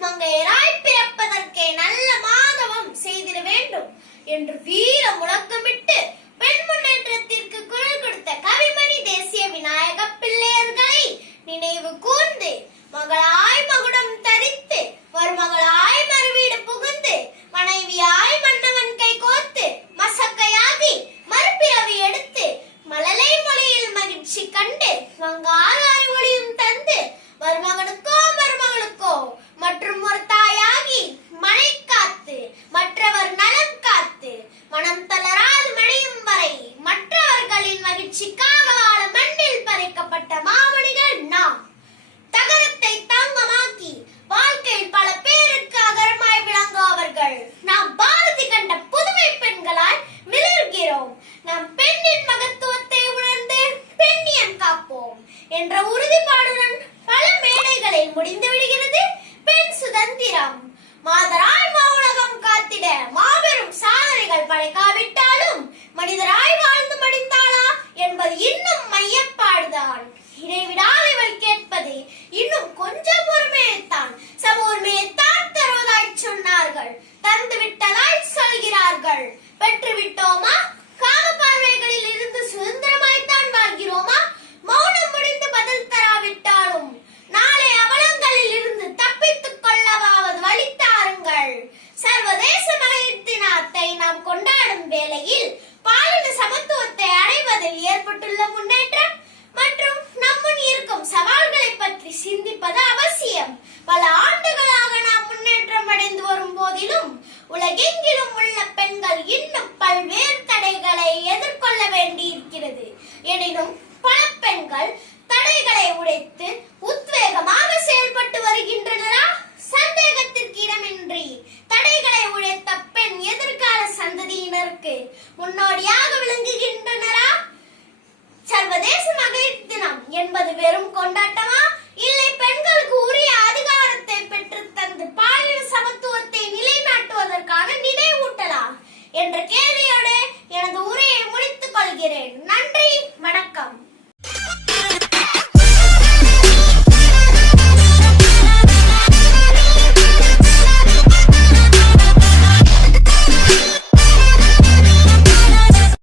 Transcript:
மங்கையராய் பிறப்பதற்கே நல்ல மாதவம் செய்திட வேண்டும் என்று வீர முழக்கமிட்டு பெண் முன்னேற்றத்திற்கு குரல் கொடுத்த கவிமணி தேசிய விநாயக பிள்ளையர்களை நினைவு கூர்ந்து மகளாய் மகுடம் தரித்து மருமகளாய் மறுவீடு புகுந்து மனைவியாய் மன்னவன் கை கோர்த்து மசக்கையாகி மறுபிறவி எடுத்து மழலை மொழியில் மகிழ்ச்சி கண்டு மங்காராய் என்ற உறுதிப்பாடுடன் பல மேடைகளை முடிந்து விடுகிறது பெண் சுதந்திரம். மாதராய் மாவுலகம் காத்திட மாபெரும் சாதனைகள் படைக்காவிட்டாலும் மனிதராய் வாழ்ந்து மடிந்தாளா என்பது இன்னும் மையப்பாடுதான். இடைவிடாத இவள் கேட்பது இன்னும் கொஞ்சம் பொறுமையைத்தான். சமூர்மையைத்தான் தருவதாய் சொன்னார்கள். தந்து விட்டதாய் சொல்கிறார்கள். பெற்று பாலின சமத்துவத்தை அடைவதில் ஏற்பட்டுள்ள முன்னேற்றம் மற்றும் நம்முன் இருக்கும் சவால்களை பற்றி சிந்திப்பது அவசியம். பல ஆண்டுகளாக நாம் முன்னேற்றம் அடைந்து வரும் போதிலும் உலகெங்கிலும் உள்ள பெண்கள் இன்னும் பல்வேறு தடைகளை எதிர்கொள்ள வேண்டியிருக்கிறது. எனினும் பல பெண்கள் தடைகளை உடைத்து உத்வேகமாக செயல்பட்டு வருகின்றனர் அது வெறும் கொண்டாட்டமா? இல்லை பெண்களுக்கு உரிய அதிகாரத்தை பெற்று தந்து பாலின சமத்துவத்தை நிலைநாட்டுவதற்கான நினைவூட்டலா? என்ற கேள்வியோடு எனது உரையை முடித்துக் கொள்கிறேன். நன்றி வணக்கம்.